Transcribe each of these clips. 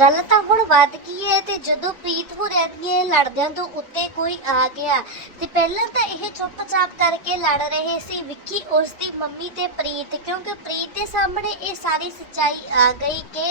ਗੱਲ ਤਾਂ ਹੁਣ ਵੱਧ ਗਈ ਹੈ ਤੇ ਜਦੋਂ ਪ੍ਰੀਤ ਹੋ ਰਹੀ ਲੜਦਿਆਂ ਤੋਂ ਉੱਤੇ ਕੋਈ ਆ ਗਿਆ, ਤੇ ਪਹਿਲਾਂ ਤਾਂ ਇਹ ਚੁੱਪਚਾਪ ਕਰਕੇ ਲੜ ਰਹੇ ਸੀ। ਵਿੱਕੀ ਉਸ ਦੀ ਮੰਮੀ ਤੇ ਪ੍ਰੀਤ, ਕਿਉਂਕਿ ਪ੍ਰੀਤ ਦੇ ਸਾਹਮਣੇ ਇਹ ਸਾਰੀ ਸੱਚਾਈ ਆ ਗਈ ਕਿ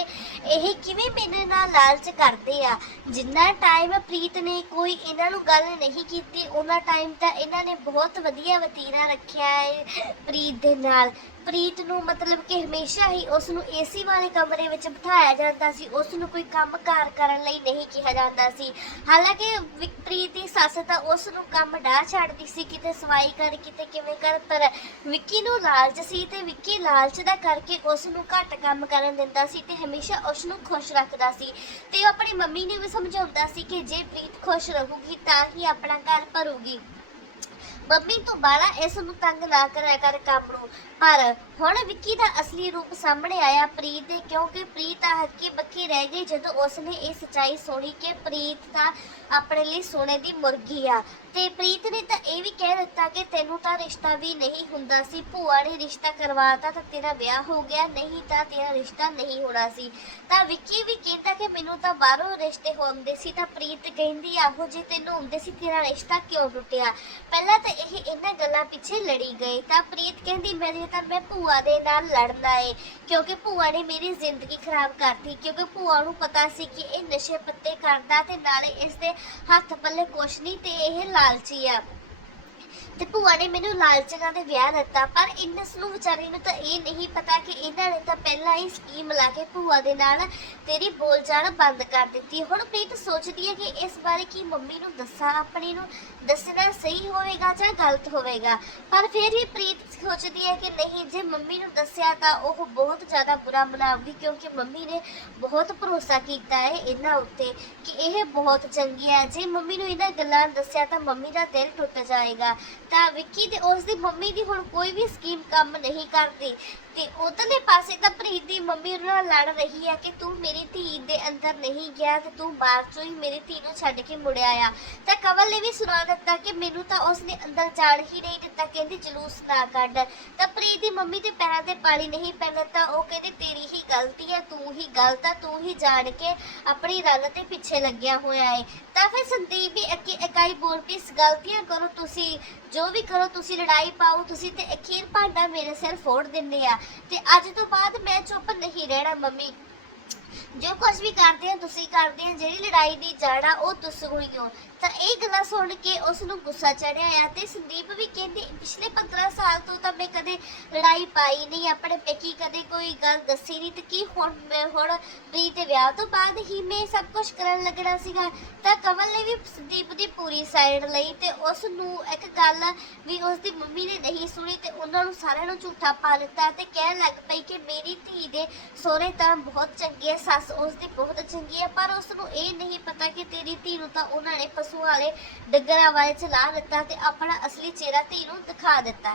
ਇਹ ਕਿਵੇਂ ਮੇਰੇ ਨਾਲ ਲਾਲਚ ਕਰਦੇ ਆ। ਜਿੰਨਾ ਟਾਈਮ ਪ੍ਰੀਤ ਨੇ ਕੋਈ ਇਹਨਾਂ ਨੂੰ ਗੱਲ ਨਹੀਂ ਕੀਤੀ, ਉਹਨਾਂ ਟਾਈਮ ਤਾਂ ਇਹਨਾਂ ਨੇ ਬਹੁਤ ਵਧੀਆ ਵਤੀਰਾ ਰੱਖਿਆ ਹੈ ਪ੍ਰੀਤ ਦੇ ਨਾਲ। ਪ੍ਰੀਤ ਨੂੰ ਮਤਲਬ ਕਿ ਹਮੇਸ਼ਾ ਹੀ ਉਸ ਨੂੰ ਏਸੀ ਵਾਲੇ ਕਮਰੇ ਵਿੱਚ ਬਿਠਾਇਆ ਜਾਂਦਾ ਸੀ ਉਸ ਨੂੰ ਕੋਈ ਕੰਮਕਾਰ ਕਰਨ ਲਈ ਨਹੀਂ ਕਿਹਾ ਜਾਂਦਾ ਸੀ। ਹਾਲਾਂਕਿ ਵਿ- ਪ੍ਰੀਤ ਦੀ ਸੱਸ ਤਾਂ ਉਸ ਨੂੰ ਕੰਮ ਡਾਹ ਛੱਡਦੀ ਸੀ, ਕਿਤੇ ਸਫ਼ਾਈ ਕਰ, ਕਿਤੇ ਕਿਵੇਂ ਕਰ, ਪਰ ਵਿੱਕੀ ਨੂੰ ਲਾਲਚ ਸੀ ਤੇ ਵਿੱਕੀ ਲਾਲਚ ਦਾ ਕਰਕੇ ਉਸ ਨੂੰ ਘੱਟ ਕੰਮ ਕਰਨ ਦਿੰਦਾ ਸੀ ਤੇ ਹਮੇਸ਼ਾ ਉਸ ਨੂੰ ਖੁਸ਼ ਰੱਖਦਾ ਸੀ। ਤੇ ਉਹ ਆਪਣੀ ਮੰਮੀ ਨੂੰ ਵੀ ਸਮਝਾਉਂਦਾ ਸੀ ਕਿ ਜੇ ਪ੍ਰੀਤ ਖੁਸ਼ ਰਹੂਗੀ ਤਾਂ ਹੀ ਆਪਣਾ ਘਰ ਭਰੂਗੀ। ਮੰਮੀ ਤੂੰ ਬਾਲਾ ਇਸ ਨੂੰ ਤੰਗ ਨਾ ਕਰਿਆ ਕਰ ਕੰਮ ਨੂੰ। ਪਰ ਹੁਣ ਵਿੱਕੀ ਦਾ ਅਸਲੀ ਰੂਪ ਸਾਹਮਣੇ ਆਇਆ ਪ੍ਰੀਤ ਦੇ, ਕਿਉਂਕਿ ਪ੍ਰੀਤ ਹੱਕੀ ਬੱਕੀ ਰਹਿ ਗਈ ਜਦੋਂ ਉਸਨੇ ਇਹ ਸਚਾਈ ਸੁਣੀ ਕਿ ਪ੍ਰੀਤ ਤਾਂ ਆਪਣੇ ਲਈ ਸੋਨੇ ਦੀ ਮੁਰਗੀ ਆ। ਤੇ ਪ੍ਰੀਤ ਨੇ ਤਾਂ ਇਹ ਵੀ ਕਹਿ ਦਿੱਤਾ ਕਿ ਤੈਨੂੰ ਤਾਂ ਰਿਸ਼ਤਾ ਵੀ ਨਹੀਂ ਹੁੰਦਾ ਸੀ, ਭੂਆ ਨੇ ਰਿਸ਼ਤਾ ਕਰਵਾਤਾ ਤਾਂ ਤੇਰਾ ਵਿਆਹ ਹੋ ਗਿਆ, ਨਹੀਂ ਤਾਂ ਤੇਰਾ ਰਿਸ਼ਤਾ ਨਹੀਂ ਹੋਣਾ ਸੀ। ਤਾਂ ਵਿੱਕੀ ਵੀ ਕਹਿੰਦਾ ਕਿ ਮੈਨੂੰ ਤਾਂ ਬਾਹਰੋਂ ਰਿਸ਼ਤੇ ਹੁੰਦੇ ਸੀ, ਤਾਂ ਪ੍ਰੀਤ ਕਹਿੰਦੀ, ਆਹੋ ਜੇ ਤੈਨੂੰ ਹੁੰਦੇ ਸੀ, ਤੇਰਾ ਰਿਸ਼ਤਾ ਕਿਉਂ ਟੁੱਟਿਆ? ਪਹਿਲਾਂ ਤਾਂ ਇਹ ਇਹਨਾਂ ਗੱਲਾਂ ਪਿੱਛੇ ਲੜੀ ਗਈ ਤਾਂ ਪ੍ਰੀਤ ਕਹਿੰਦੀ, ਮੇਰੇ ਤਾਂ ਮੈਂ ਭੂਆ ਭੂਆ ਦੇ ਨਾਲ ਲੜਨਾ ਏ। ਕਿਉਂਕਿ ਭੂਆ ਨੇ ਮੇਰੀ ਜ਼ਿੰਦਗੀ ਖਰਾਬ ਕਰਤੀ। ਕਿਉਂਕਿ ਭੂਆ ਨੂੰ ਪਤਾ ਸੀ ਕਿ ਇਹ ਨਸ਼ੇ ਪੱਤੇ ਕਰਦਾ ਤੇ ਨਾਲੇ ਇਸ ਦੇ ਹੱਥ ਪੱਲੇ ਕੁਛ ਨਹੀਂ ਤੇ ਇਹ ਲਾਲਚੀ ਆ। ਤੇ ਭੂਆ ਨੇ ਮੈਨੂੰ ਲਾਲਚ ਨਾਲ ਦੇ ਵਿਆਹ ਦਿੱਤਾ, ਪਰ ਇਨਸ ਨੂੰ ਵਿਚਾਰੀ ਨੂੰ ਤਾਂ ਇਹ ਨਹੀਂ ਪਤਾ ਕਿ ਇਹਨਾਂ ਨੇ ਤਾਂ ਪਹਿਲਾਂ ਹੀ ਸਕੀਮ ਲਾ ਕੇ ਭੂਆ ਦੇ ਨਾਲ ਤੇਰੀ ਬੋਲਚਾਲ ਬੰਦ ਕਰ ਦਿੱਤੀ। ਹੁਣ ਪ੍ਰੀਤ ਸੋਚਦੀ ਹੈ ਕਿ ਇਸ ਬਾਰੇ ਕੀ ਮੰਮੀ ਨੂੰ ਦੱਸਾਂ, ਆਪਣੀ ਨੂੰ ਦੱਸਣਾ ਸਹੀ ਹੋਵੇਗਾ ਜਾਂ ਗਲਤ ਹੋਵੇਗਾ। ਪਰ ਫਿਰ ਵੀ ਪ੍ਰੀਤ ਸੋਚਦੀ ਹੈ ਕਿ ਨਹੀਂ, ਜੇ ਮੰਮੀ ਨੂੰ ਦੱਸਿਆ ਤਾਂ ਉਹ ਬਹੁਤ ਜ਼ਿਆਦਾ ਬੁਰਾ ਮਨਾਉਗੀ ਕਿਉਂਕਿ ਮੰਮੀ ਨੇ ਬਹੁਤ ਭਰੋਸਾ ਕੀਤਾ ਹੈ ਇਹਨਾਂ ਉੱਤੇ ਕਿ ਇਹ ਬਹੁਤ ਚੰਗੀ ਹੈ। ਜੇ ਮੰਮੀ ਨੂੰ ਇਹਨਾਂ ਗੱਲਾਂ ਦੱਸਿਆ ਤਾਂ ਮੰਮੀ ਦਾ ਦਿਲ ਟੁੱਟ ਜਾਏਗਾ। ਤਾਂ ਵਿੱਕੀ ਤੇ ਉਸ ਦੀ ਮੰਮੀ ਦੀ ਹੁਣ ਕੋਈ ਵੀ ਸਕੀਮ ਕੰਮ ਨਹੀਂ ਕਰਦੀ। ਤੇ ਉਧਰਲੇ ਪਾਸੇ ਤਾਂ ਪ੍ਰੀਤ ਦੀ ਮੰਮੀ ਉਹਨਾਂ ਨਾਲ ਲੜ ਰਹੀ ਹੈ ਕਿ ਤੂੰ ਮੇਰੀ ਧੀ ਦੇ ਅੰਦਰ ਨਹੀਂ ਗਿਆ ਤੇ ਤੂੰ ਬਾਹਰ ਚੋਂ ਹੀ ਮੇਰੀ ਧੀ ਨੂੰ ਛੱਡ ਕੇ ਮੁੜਿਆ ਆ ਤਾਂ ਕਵਲ ਨੇ ਵੀ ਸੁਣਾ ਦਿੱਤਾ ਕਿ ਮੈਨੂੰ ਤਾਂ ਉਸਨੇ ਅੰਦਰ ਜਾਣ ਹੀ ਨਹੀਂ ਦਿੱਤਾ, ਕਹਿੰਦੀ ਜਲੂਸ ਨਾ ਕੱਢ। ਤਾਂ ਪ੍ਰੀਤ ਦੀ ਮੰਮੀ ਦੇ ਪੈਰਾਂ ਤੇ ਪਾਣੀ ਨਹੀਂ ਪੈਣਾ ਤਾਂ ਉਹ ਕਹਿੰਦੀ, ਤੇਰੀ ਹੀ ਗਲਤੀ ਹੈ ਤੂੰ ਹੀ ਗਲਤ ਆ, ਤੂੰ ਹੀ ਜਾਣ ਕੇ ਆਪਣੀ ਰਲ ਤੇ ਪਿੱਛੇ ਲੱਗਿਆ ਹੋਇਆ ਹੈ ਤਾਂ ਫਿਰ ਸੰਦੀਪ ਵੀ ਅੱਗੇ ਇਕਾਈ ਬੋਲ ਪਈ "ਇਸ ਗਲਤੀਆਂ ਕਰੋ ਤੁਸੀਂ ਜੋ ਵੀ ਕਰੋ, ਤੁਸੀਂ ਲੜਾਈ ਪਾਓ, ਤੁਸੀਂ ਤੇ ਅਖੀਰ ਭਾਂਡਾ ਮੇਰੇ ਸਿਰ ਫੋੜ ਦਿੰਦੇ ਆ। ਤੇ ਅੱਜ ਤੋਂ ਬਾਅਦ ਮੈਂ ਚੁੱਪ ਨਹੀਂ ਰਹਿਣਾ, ਮੰਮੀ। ਜੋ ਕੁਝ ਵੀ ਕਰਦੇ ਆ ਤੁਸੀਂ ਕਰਦੇ ਹੋ, ਜਿਹੜੀ ਲੜਾਈ ਦੀ ਜੜ ਆ, ਉਹ ਤੁਸੀਂ ਹੋਈ ਹੋ। ਤਾਂ ਇਹ ਗੱਲਾਂ ਸੁਣ ਕੇ ਉਸ ਨੂੰ ਗੁੱਸਾ ਚੜਿਆ ਆ ਤੇ ਸੰਦੀਪ ਵੀ ਕਹਿੰਦੇ, ਪਿਛਲੇ 15 ਸਾਲ ਤੋਂ ਤਾਂ ਮੈਂ ਕਦੇ ਲੜਾਈ ਪਾਈ ਨਹੀਂ, ਆਪਣੇ ਪੇਕੀ ਕਦੇ ਕੋਈ ਗੱਲ ਦੱਸੀ ਨਹੀਂ, ਤੇ ਕੀ ਹੁਣ ਮੈਂ ਹੁਣ ਪ੍ਰੀਤ ਦੇ ਵਿਆਹ ਤੋਂ ਬਾਅਦ ਹੀ ਮੈਂ ਸਭ ਕੁਝ ਕਰਨ ਲੱਗਣਾ ਸੀਗਾ। ਤਾਂ ਕਮਲ ਨੇ ਵੀ ਸੰਦੀਪ ਦੀ ਪੂਰੀ ਸਾਈਡ ਲਈ ਤੇ ਉਸ ਨੂੰ ਇੱਕ ਗੱਲ ਵੀ ਉਸ ਦੀ ਮੰਮੀ ਨੇ ਨਹੀਂ ਸੁਣੀ ਤੇ ਉਹਨਾਂ ਨੂੰ ਸਾਰਿਆਂ ਨੂੰ ਝੂਠਾ ਪਾ ਦਿੱਤਾ ਤੇ ਕਹਿਣ ਲੱਗ ਪਈ ਕਿ ਮੇਰੀ ਧੀ ਦੇ ਸੋਹਰੇ ਤਾਂ ਬਹੁਤ ਚੰਗੇ ਆ ਸੱਸ ਉਸ ਦੀ ਬਹੁਤ ਚੰਗੀ ਹੈ ਪਰ ਉਸ ਨੂੰ ਇਹ ਨਹੀਂ ਪਤਾ ਕਿ ਤੇਰੀ ਧੀ ਨੂੰ ਤਾਂ ਉਹਨਾਂ ਨੇ ਪਸ਼ੂ ਵਾਲੇ ਡੰਗਰਾਂ ਵਾਲੇ ਚਲਾ ਦਿੱਤਾ ਤੇ ਆਪਣਾ ਅਸਲੀ ਚਿਹਰਾ ਧੀ ਨੂੰ ਦਿਖਾ ਦਿੱਤਾ।